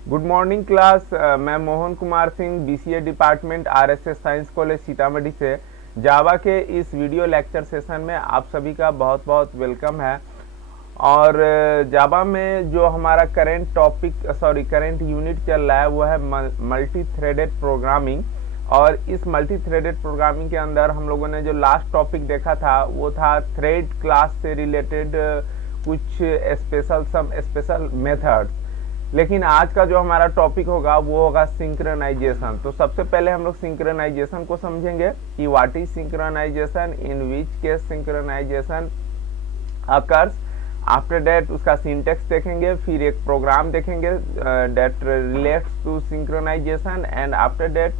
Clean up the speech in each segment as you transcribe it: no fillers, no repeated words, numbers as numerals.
Good morning class. मैं Mohan Kumar Singh, BCA department, RSS science college Sitamarhi से Java के इस वीडियो लेक्चर सेशन में आप सभी का बहुत बहुत वेलकम है। और जावा में जो हमारा करंट यूनिट चल रहा है वो है मल्टी थ्रेडेड प्रोग्रामिंग। और इस मल्टी थ्रेडेड प्रोग्रामिंग के अंदर हम लोगों ने जो लास्ट टॉपिक देखा था वो था थ्रेड क्लास से रिलेटेड कुछ स्पेशल मेथड्स। लेकिन आज का जो हमारा टॉपिक होगा वो होगा सिंक्रोनाइजेशन। तो सबसे पहले हम लोग सिंक्रोनाइजेशन को समझेंगे कि what is synchronization, in which case synchronization occurs. After that उसका सिंटेक्स देखेंगे, फिर एक प्रोग्राम देखेंगे that relates to synchronization, and after that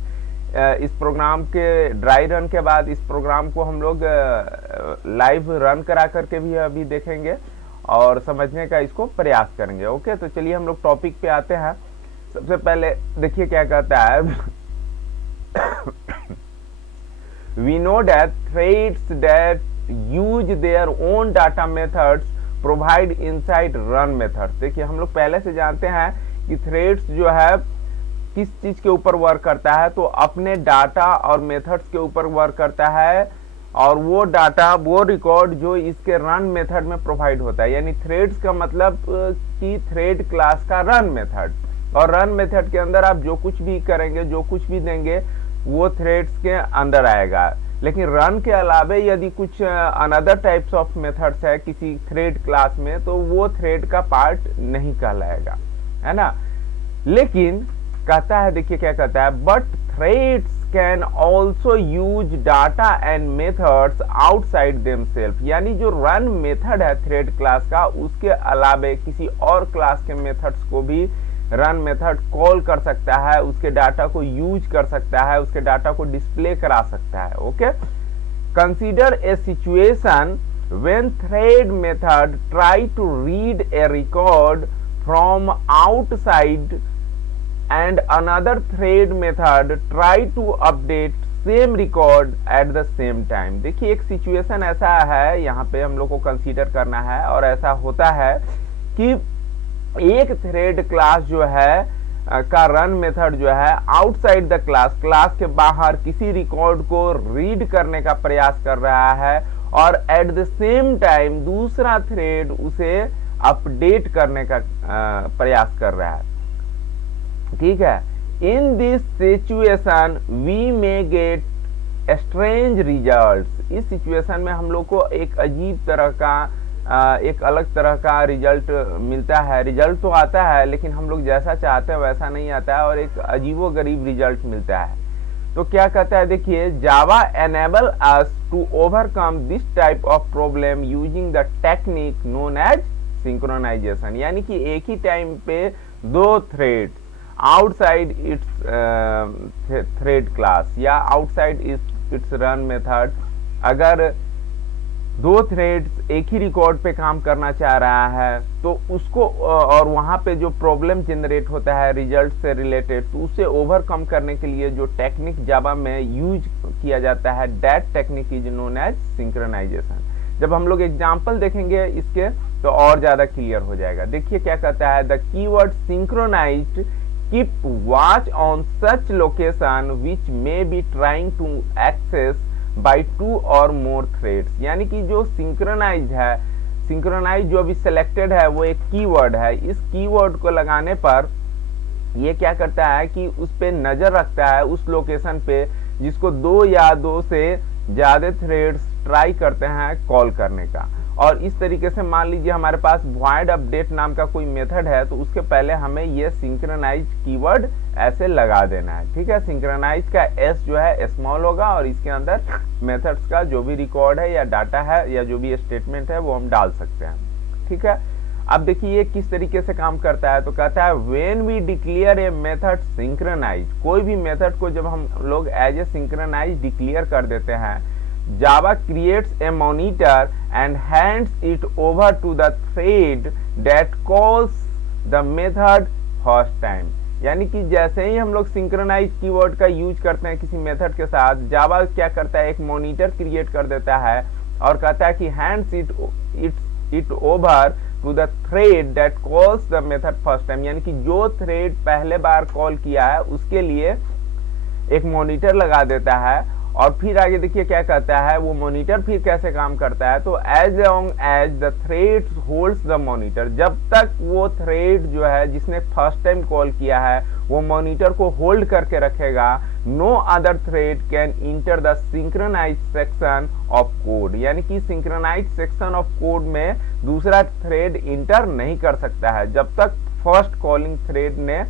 इस प्रोग्राम के ड्राई रन के बाद इस प्रोग्राम को हम लोग लाइव रन करा करके भी अभी देखेंगे और समझने का इसको प्रयास करेंगे। ओके, तो चलिए हम लोग टॉपिक पे आते हैं। सबसे पहले देखिए क्या कहता है। We know that threads that use their own data methods provide inside run methods. देखिए हम लोग पहले से जानते हैं कि थ्रेड्स जो है किस चीज के ऊपर वर्क करता है, तो अपने डाटा और मेथड्स के ऊपर वर्क करता है, और वो डाटा वो रिकॉर्ड जो इसके रन मेथड में प्रोवाइड होता है। यानी थ्रेड्स का मतलब कि थ्रेड क्लास का रन मेथड, और रन मेथड के अंदर आप जो कुछ भी करेंगे, जो कुछ भी देंगे वो थ्रेड्स के अंदर आएगा। लेकिन रन के अलावा यदि कुछ अनदर टाइप्स ऑफ मेथड्स है किसी थ्रेड क्लास में, तो वो थ्रेड का पार्ट नहीं कहलाएगा, है ना। लेकिन कहता है, देखिए क्या कहता है, but threads can also use data and methods outside themselves. यानी जो रन मेथड है थ्रेड क्लास का, उसके अलावे किसी और क्लास के मेथड्स को भी रन मेथड कॉल कर सकता है, उसके डाटा को यूज कर सकता है, उसके डाटा को डिस्प्ले करा सकता है। Okay, consider a situation when thread method try to read a record from outside and another thread method try to update same record at the same time। देखिए एक सिचुएशन ऐसा है, यहाँ पे हम लोग को कंसीडर करना है, और ऐसा होता है कि एक थ्रेड क्लास जो है का रन मेथड जो है आउटसाइड द क्लास के बाहर किसी रिकॉर्ड को रीड करने का प्रयास कर रहा है, और एट द सेम टाइम दूसरा थ्रेड उसे अपडेट करने का प्रयास कर रहा है। ठीक है, in this situation we may get strange results. इस सिचुएशन में हम लोग को एक अजीब तरह का एक अलग तरह का रिजल्ट मिलता है। रिजल्ट तो आता है लेकिन हम लोग जैसा चाहते हैं वैसा नहीं आता है, और एक अजीबो गरीब रिजल्ट मिलता है। तो क्या कहता है, देखिए, Java enable us to overcome this type of problem using the technique known as synchronisation. यानी कि एक ही टाइम पे दो threads outside its thread class या आउटसाइड इट्स रन मेथड, अगर दो थ्रेड्स एक ही रिकॉर्ड पे काम करना चाह रहा है तो उसको और वहां पे जो प्रॉब्लम जनरेट होता है रिजल्ट से रिलेटेड, तो उसे ओवरकम करने के लिए जो टेक्निक जावा में यूज किया जाता है, that technique is known as synchronization. जब हम लोग एग्जाम्पल देखेंगे इसके तो और ज्यादा क्लियर हो जाएगा। देखिए क्या कहता है, the keyword synchronized keep watch on such location which may be trying to access by two or more threads। यानी कि जो सिंक्रोनाइज है, सिंक्रोनाइज जो अभी सिलेक्टेड है वो एक कीवर्ड है। इस कीवर्ड को लगाने पर ये क्या करता है कि उस पे नजर रखता है, उस लोकेशन पे जिसको दो या दो से ज्यादा थ्रेड्स ट्राई करते हैं कॉल करने का। और इस तरीके से मान लीजिए हमारे पास वॉइड अपडेट नाम का कोई मेथड है, तो उसके पहले हमें ये सिंक्रोनाइज कीवर्ड ऐसे लगा देना है। ठीक है, सिंक्रोनाइज का एस जो है स्मॉल होगा, और इसके अंदर मेथड्स का जो भी रिकॉर्ड है या डाटा है या जो भी स्टेटमेंट है वो हम डाल सकते हैं। ठीक है, अब देखिए ये किस तरीके से काम करता है। तो कहता है when we declare a method synchronize, कोई भी मेथड को जब हम लोग एज ए सिंक्रोनाइज डिक्लेयर कर देते हैं, Java creates a monitor and hands it over to the thread that calls the method first time। यानी कि जैसे ही हम लोग सिंक्रोनाइज कीवर्ड का यूज करते हैं किसी मेथड के साथ, जावा क्या करता है, एक मॉनिटर क्रिएट कर देता है और कहता है कि hands it over to the thread that calls the method first time, यानी कि जो थ्रेड पहले बार कॉल किया है उसके लिए एक मॉनिटर लगा देता है। और फिर आगे देखिए क्या कहता है, वो मॉनिटर फिर कैसे काम करता है, तो as long as the thread holds the monitor, जब तक वो थ्रेड जो है जिसने फर्स्ट टाइम कॉल किया है वो मॉनिटर को होल्ड करके रखेगा, no other thread can enter the synchronize section of code, यानी कि सिंक्रोनाइज सेक्शन ऑफ कोड में दूसरा थ्रेड इंटर नहीं कर सकता है जब तक फर्स्ट कॉलिंग थ्रेड ने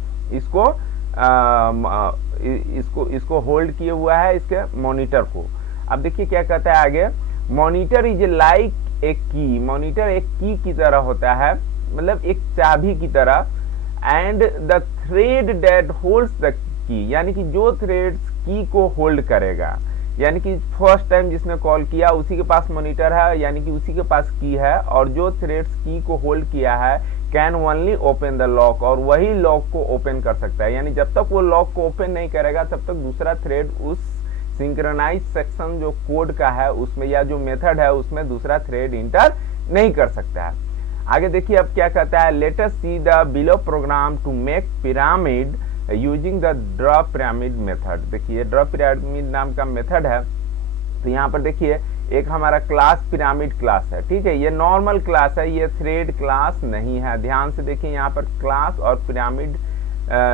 इसको होल्ड किए हुआ है, इसके मॉनिटर को। अब देखिए क्या कहता है आगे, मॉनिटर इज लाइक ए की, मॉनिटर एक की की तरह होता है, मतलब एक चाबी की तरह, and the thread that holds the key, यानी कि जो थ्रेड्स की को होल्ड करेगा, यानी कि फर्स्ट टाइम जिसने कॉल किया उसी के पास मॉनिटर है, यानी कि उसी के पास की है, और जो थ्रेड्स की को होल्ड किया है can only open the lock, और वही लॉक को ओपन कर सकता है, यानी जब तक वो लॉक को ओपन नहीं करेगा तब तक दूसरा थ्रेड उस सिंक्रोनाइज सेक्शन जो कोड का है उसमें, या जो मेथड है उसमें दूसरा थ्रेड इंटर नहीं कर सकता है। आगे देखिए अब क्या कहता है, let us see the below program to make pyramid using the draw pyramid method. देखिए ड्रॉ पिरामिड नाम का मेथड है, तो यहाँ पर देखिए एक हमारा क्लास पिरामिड क्लास है, ठीक है, ये नॉर्मल क्लास है, ये थ्रेड क्लास नहीं है। ध्यान से देखिए यहाँ पर क्लास और पिरामिड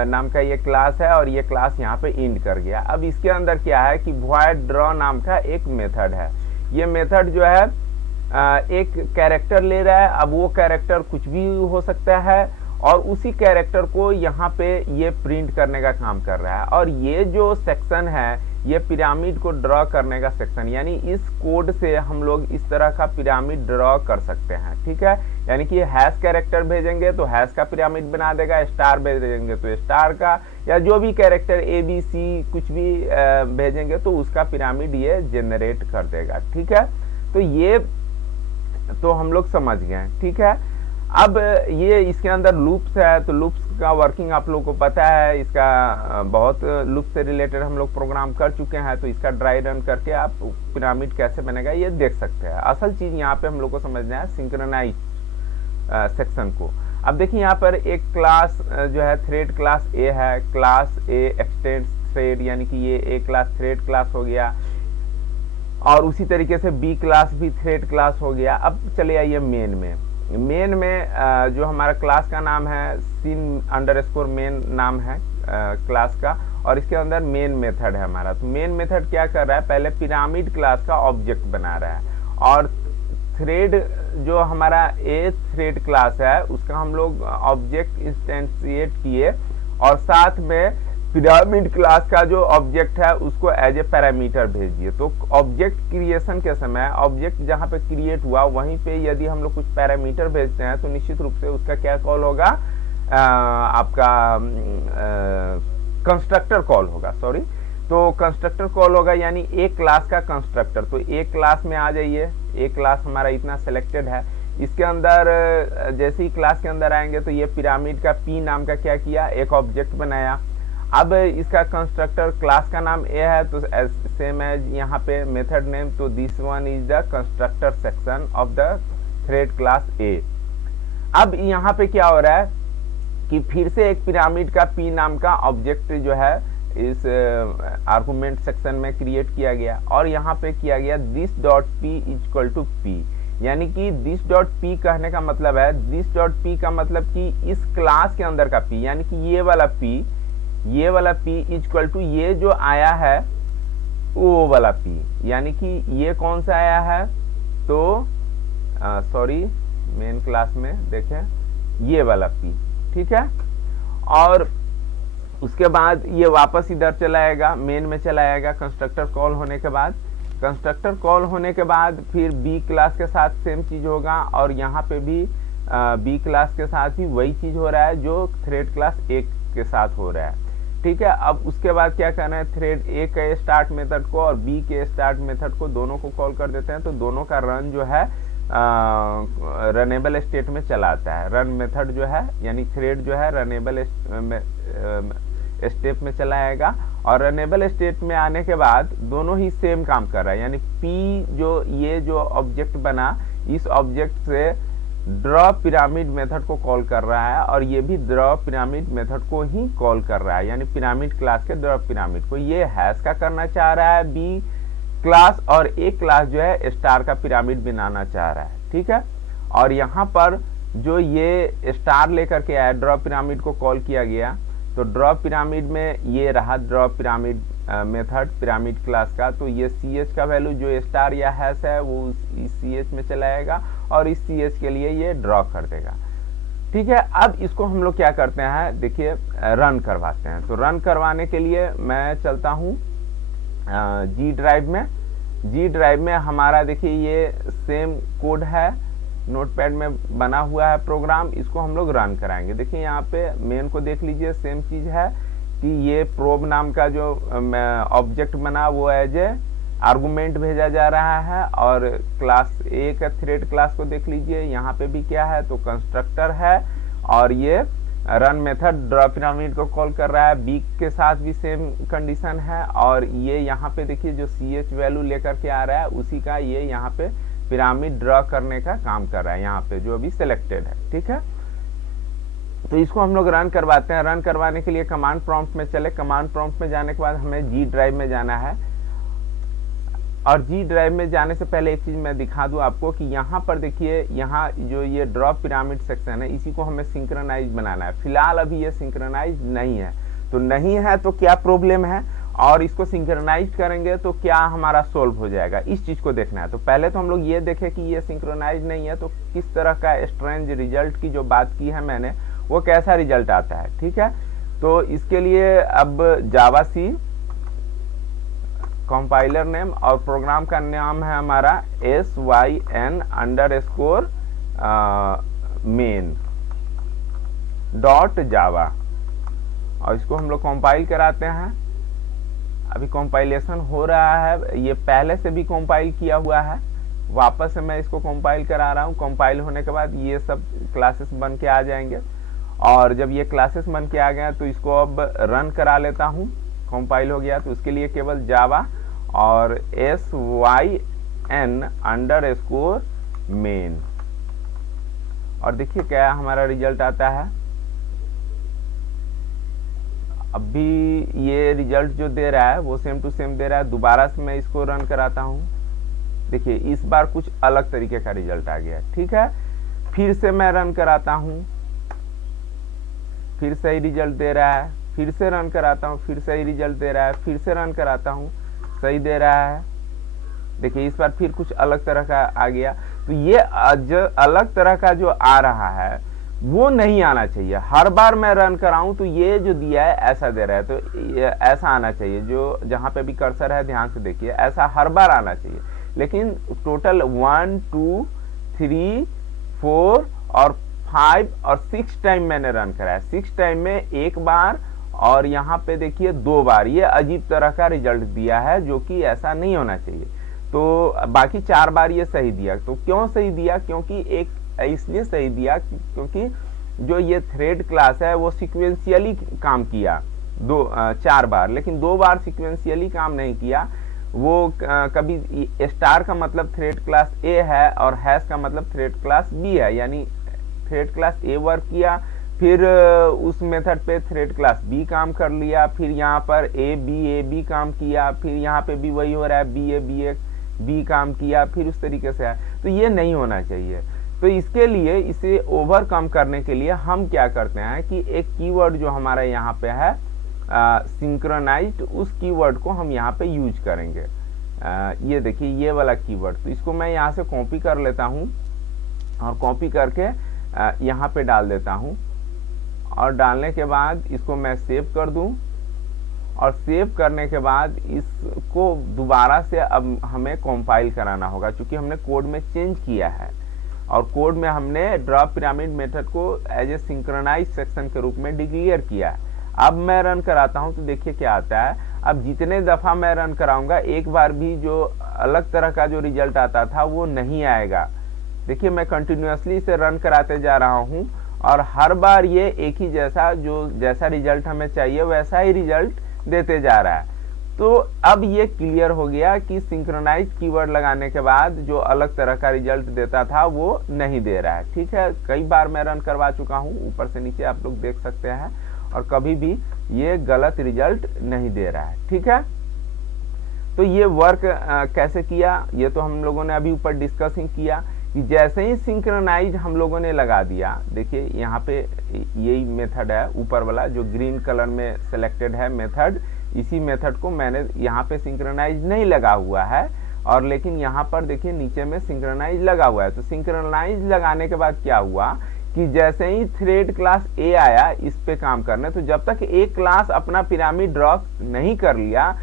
नाम का ये क्लास है, और ये क्लास यहाँ पे इंड कर गया। अब इसके अंदर क्या है कि वॉइड ड्रॉ नाम का एक मेथड है, ये मेथड जो है एक कैरेक्टर ले रहा है, अब वो कैरेक्टर कुछ भी हो सकता है, और उसी कैरेक्टर को यहाँ पे ये प्रिंट करने का काम कर रहा है। और ये जो सेक्शन है ये पिरामिड को ड्रॉ करने का सेक्शन, यानी इस कोड से हम लोग इस तरह का पिरामिड ड्रॉ कर सकते हैं, ठीक है, यानी कि हैश कैरेक्टर भेजेंगे तो हैश का पिरामिड बना देगा, स्टार भेजेंगे तो स्टार का, या जो भी कैरेक्टर ABC कुछ भी भेजेंगे तो उसका पिरामिड ये जनरेट कर देगा, ठीक है। तो ये तो हम लोग समझ गए, ठीक है। अब ये इसके अंदर लूप्स है, तो लूप्स का वर्किंग आप लोगों को पता है, इसका बहुत लूप से रिलेटेड हम लोग प्रोग्राम कर चुके हैं, तो इसका ड्राई रन करके आप पिरामिड कैसे बनेगा ये देख सकते हैं। असल चीज यहाँ पे हम लोग को समझना है सिंक्रोनाइज सेक्शन को। अब देखिए यहाँ पर एक क्लास जो है थ्रेड क्लास ए है, क्लास ए एक्सटेंड्स थ्रेड, यानी कि ये ए क्लास थ्रेड क्लास हो गया, और उसी तरीके से बी क्लास भी थ्रेड क्लास हो गया। अब चले आइए मेन में, मेन में जो हमारा क्लास का नाम है sin_main नाम है क्लास का, और इसके अंदर मेन मेथड है हमारा। तो मेन मेथड क्या कर रहा है, पहले पिरामिड क्लास का ऑब्जेक्ट बना रहा है, और थ्रेड जो हमारा ए थ्रेड क्लास है उसका हम लोग ऑब्जेक्ट इंस्टेंशिएट किए, और साथ में पिरामिड क्लास का जो ऑब्जेक्ट है उसको एज ए पैरामीटर भेज दिए। तो ऑब्जेक्ट क्रिएशन के समय ऑब्जेक्ट जहां पे क्रिएट हुआ वहीं पे यदि हम लोग कुछ पैरामीटर भेजते हैं तो निश्चित रूप से उसका क्या कॉल होगा, आपका कंस्ट्रक्टर कॉल होगा, सॉरी, तो कंस्ट्रक्टर कॉल होगा, यानी एक क्लास का कंस्ट्रक्टर। तो एक क्लास में आ जाइए, एक क्लास हमारा इतना सेलेक्टेड है, इसके अंदर जैसे ही क्लास के अंदर आएंगे तो ये पिरामिड का पी नाम का क्या किया, एक ऑब्जेक्ट बनाया। अब इसका कंस्ट्रक्टर क्लास का नाम ए है, तो सेम एज यहाँ पे मेथड नेम, तो this one is the constructor section of the thread class ए। अब यहाँ पे क्या हो रहा है कि फिर से एक पिरामिड का पी नाम का ऑब्जेक्ट जो है इस आर्गुमेंट सेक्शन में क्रिएट किया गया, और यहाँ पे किया गया this dot P equal to P, यानी कि दिस डॉट पी कहने का मतलब है, दिस डॉट पी का मतलब कि इस क्लास के अंदर का पी, यानी कि ये वाला पी इक्वल टू ये जो आया है वो वाला पी, यानी कि ये कौन सा आया है, तो सॉरी मेन क्लास में देखें ये वाला पी, ठीक है। और उसके बाद ये वापस इधर चला आएगा, मेन में चला आएगा कंस्ट्रक्टर कॉल होने के बाद। कंस्ट्रक्टर कॉल होने के बाद फिर बी क्लास के साथ सेम चीज होगा, और यहाँ पे भी बी क्लास के साथ ही वही चीज हो रहा है जो थ्रेड क्लास ए के साथ हो रहा है, ठीक है। अब उसके बाद क्या करना है, थ्रेड ए के स्टार्ट मेथड को और बी के स्टार्ट मेथड को दोनों को कॉल कर देते हैं, तो दोनों का रन जो है रनेबल स्टेट में चला आता है। रन मेथड जो है यानी थ्रेड जो है रनेबल स्टेप में चला आएगा, और रनेबल स्टेट में आने के बाद दोनों ही सेम काम कर रहा है, यानी पी जो ये जो ऑब्जेक्ट बना, इस ऑब्जेक्ट से ड्रॉप पिरामिड मेथड को कॉल कर रहा है और ये भी ड्रॉप पिरामिड मेथड को ही कॉल कर रहा है, यानी पिरामिड क्लास के ड्रॉप पिरामिड को। ये हैश का करना चाह रहा है बी क्लास, और ए क्लास जो है स्टार का पिरामिड बनाना चाह रहा है, ठीक है। और यहाँ पर जो ये स्टार लेकर के आया, ड्रॉप पिरामिड को कॉल किया गया, तो ड्रॉप पिरामिड में ये रहा drop pyramid method pyramid class का। तो ये सी एच का वैल्यू जो स्टार या हैश है वो इस सी एच में चला जाएगा और इस सी एच के लिए ये ड्रॉ कर देगा, ठीक है। अब इसको हम लोग क्या करते हैं, देखिए रन करवाते हैं। तो रन करवाने के लिए मैं चलता हूँ जी ड्राइव में। जी ड्राइव में हमारा देखिए ये सेम कोड है, नोटपैड में बना हुआ है प्रोग्राम, इसको हम लोग रन कराएंगे। देखिए यहाँ पे मेन को देख लीजिए, सेम चीज है कि ये प्रोब नाम का जो ऑब्जेक्ट बना वो एज ए आर्गुमेंट भेजा जा रहा है, और क्लास ए का थ्रेड क्लास को देख लीजिए, यहाँ पे भी क्या है, तो कंस्ट्रक्टर है, और ये रन मेथड ड्रॉप पिरामिड को कॉल कर रहा है। बी के साथ भी सेम कंडीशन है, और ये यहाँ पे देखिए जो सी एच वैल्यू लेकर के आ रहा है उसी का ये यहाँ पे पिरामिड ड्रॉ करने का काम कर रहा है, यहाँ पे जो अभी सिलेक्टेड है, ठीक है। तो इसको हम लोग रन करवाते हैं। रन करवाने के लिए कमांड प्रॉम्प्ट में चले। कमांड प्रॉम्प्ट में जाने के बाद हमें जी ड्राइव में जाना है, और जी ड्राइव में जाने से पहले एक चीज मैं दिखा दूं आपको कि यहाँ पर देखिए, यहाँ जो ये ड्रॉप पिरामिड सेक्शन है इसी को हमें सिंक्रोनाइज बनाना है। फिलहाल अभी ये सिंक्रोनाइज नहीं है, तो नहीं है तो क्या प्रॉब्लम है, और इसको सिंक्रोनाइज करेंगे तो क्या हमारा सोल्व हो जाएगा, इस चीज को देखना है। तो पहले तो हम लोग ये देखें कि ये सिंक्रोनाइज नहीं है तो किस तरह का स्ट्रेंज रिजल्ट की जो बात की है मैंने, वो कैसा रिजल्ट आता है, ठीक है। तो इसके लिए अब जावा सी कंपाइलर नेम और प्रोग्राम का नाम है हमारा syn_main .java, और इसको हम लोग कंपाइल कराते हैं। अभी कंपाइलेशन हो रहा है, ये पहले से भी कंपाइल किया हुआ है, वापस से मैं इसको कंपाइल करा रहा हूँ। कंपाइल होने के बाद ये सब क्लासेस बन के आ जाएंगे, और जब ये क्लासेस बन के आ गए तो इसको अब रन करा लेता हूँ। कंपाइल हो गया तो उसके लिए केवल जावा और syn_main, और देखिए क्या हमारा रिजल्ट आता है। अभी ये रिजल्ट जो दे रहा है वो सेम टू सेम दे रहा है। दोबारा से मैं इसको रन कराता हूँ, देखिए इस बार कुछ अलग तरीके का रिजल्ट आ गया, ठीक है। फिर से मैं रन कराता हूँ, फिर सही रिजल्ट दे रहा है, फिर से रन कराता हूँ, फिर सही रिजल्ट दे रहा है, फिर से रन कराता हूँ, सही दे रहा है। देखिए इस बार फिर कुछ अलग तरह का आ गया। तो ये अलग तरह का जो आ रहा है वो नहीं आना चाहिए। हर बार मैं रन कराऊं तो ये जो दिया है ऐसा दे रहा है, तो ऐसा आना चाहिए। जो जहां पे भी कर्सर है ध्यान से देखिए, ऐसा हर बार आना चाहिए। लेकिन टोटल 1 2 3 4 और 5 और 6 टाइम मैंने रन कराया। 6 टाइम में एक बार और यहाँ पे देखिए 2 बार, ये अजीब तरह का रिजल्ट दिया है जो कि ऐसा नहीं होना चाहिए। तो बाकी 4 बार ये सही दिया। तो क्यों सही दिया, क्योंकि एक इसलिए सही दिया क्योंकि जो ये थ्रेड क्लास है वो सिक्वेंशियली काम किया 4 बार, लेकिन 2 बार सिक्वेंशियली काम नहीं किया। वो कभी स्टार का मतलब थ्रेड क्लास ए है और हैश का मतलब थ्रेड क्लास बी है, यानी थ्रेड क्लास ए वर्क किया, फिर उस मेथड पे थ्रेड क्लास बी काम कर लिया, फिर यहाँ पर ए बी काम किया, फिर यहाँ पे भी वही हो रहा है बी काम किया, फिर उस तरीके से है। तो ये नहीं होना चाहिए। तो इसके लिए इसे ओवरकम करने के लिए हम क्या करते हैं कि एक कीवर्ड जो हमारा यहाँ पे है सिंक्रोनाइज्ड, उस कीवर्ड को हम यहाँ पे यूज करेंगे। ये देखिए ये वाला कीवर्ड, तो इसको मैं यहाँ से कॉपी कर लेता हूँ और कॉपी करके यहाँ पे डाल देता हूँ, और डालने के बाद इसको मैं सेव कर दूँ, और सेव करने के बाद इसको दोबारा से अब हमें कंपाइल कराना होगा, क्योंकि हमने कोड में चेंज किया है और कोड में हमने ड्रॉप पिरामिड मेथड को एज ए सिंक्रोनाइज सेक्शन के रूप में डिक्लेयर किया है। अब मैं रन कराता हूं तो देखिए क्या आता है। अब जितने दफा मैं रन कराऊंगा एक बार भी जो अलग तरह का जो रिजल्ट आता था वो नहीं आएगा। देखिए मैं कंटिन्यूअसली इसे रन कराते जा रहा हूं और हर बार ये एक ही जैसा रिजल्ट हमें चाहिए वैसा ही रिजल्ट देते जा रहा है। तो अब ये क्लियर हो गया कि सिंक्रोनाइज कीवर्ड लगाने के बाद जो अलग तरह का रिजल्ट देता था वो नहीं दे रहा है। ठीक है, कई बार मैं रन करवा चुका हूँ, ऊपर से नीचे आप लोग देख सकते हैं, और कभी भी ये गलत रिजल्ट नहीं दे रहा है। ठीक है, तो ये वर्क कैसे किया ये तो हम लोगों ने अभी ऊपर डिस्कसिंग किया कि जैसे ही सिंक्रोनाइज हम लोगों ने लगा दिया, देखिए यहाँ पे यही मेथड है ऊपर वाला जो ग्रीन कलर में सिलेक्टेड है मेथड, इसी मेथड को मैंने यहाँ पे सिंक्रोनाइज नहीं लगा हुआ है, और लेकिन यहाँ पर देखिए नीचे में सिंक्रोनाइज लगा हुआ है। तो सिंक्रोनाइज लगाने के बाद क्या हुआ कि जैसे ही थ्रेड क्लास ए आया इस पे काम करने, तो जब तक एक क्लास अपना पिरामिड ड्रॉ नहीं कर लिया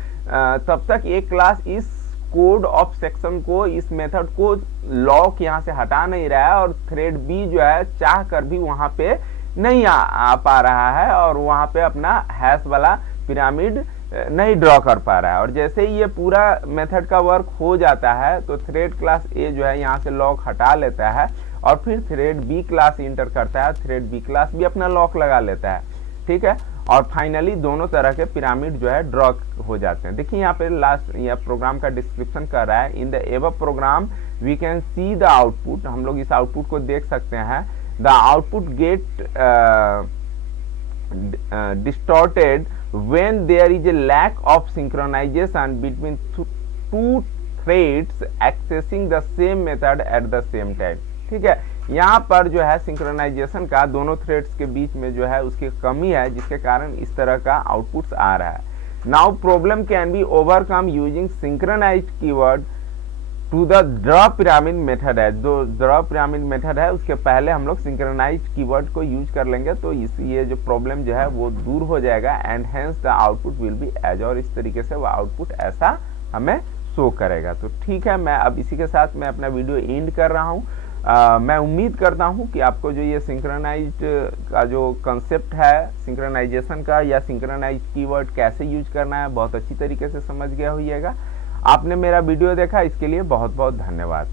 तब तक एक क्लास इस कोड ऑफ सेक्शन को, इस मेथड को लॉक यहाँ से हटा नहीं रहा है, और थ्रेड बी जो है चाह कर भी वहां पे नहीं आ पा रहा है, और वहां पे अपना हैश वाला पिरामिड नहीं ड्रॉ कर पा रहा है। और जैसे ही ये पूरा मेथड का वर्क हो जाता है तो थ्रेड क्लास ए जो है यहाँ से लॉक हटा लेता है, और फिर थ्रेड बी क्लास इंटर करता है, थ्रेड बी क्लास भी अपना लॉक लगा लेता है। ठीक है, और फाइनली दोनों तरह के पिरामिड जो है ड्रॉ हो जाते हैं। देखिए यहाँ पे लास्ट यह प्रोग्राम का डिस्क्रिप्शन कर रहा है, in the above program we can see the output, हम लोग इस आउटपुट को देख सकते हैं। The output get distorted when there is a lack of synchronization between two threads accessing the same method at the same time। ठीक है, यहाँ पर जो है सिंक्रोनाइजेशन का दोनों थ्रेड्स के बीच में जो है उसकी कमी है, जिसके कारण इस तरह का आउटपुट्स आ रहा है। Now problem can be overcome using synchronized keyword to the draw pyramid method है। जो ड्रॉ पिरामिड मेथड है उसके पहले हम लोग सिंक्रोनाइज्ड कीवर्ड को यूज कर लेंगे, तो ये जो प्रॉब्लम जो है वो दूर हो जाएगा, and hence the output will be as, और इस तरीके से वो आउटपुट ऐसा हमें शो करेगा। तो ठीक है, मैं अब इसी के साथ मैं अपना वीडियो एंड कर रहा हूँ। मैं उम्मीद करता हूँ कि आपको जो ये सिंक्रोनाइज्ड का जो कंसेप्ट है सिंक्रोनाइजेशन का, या सिंक्रोनाइज्ड कीवर्ड कैसे यूज करना है, बहुत अच्छी तरीके से समझ गया होइएगा। आपने मेरा वीडियो देखा, इसके लिए बहुत बहुत धन्यवाद।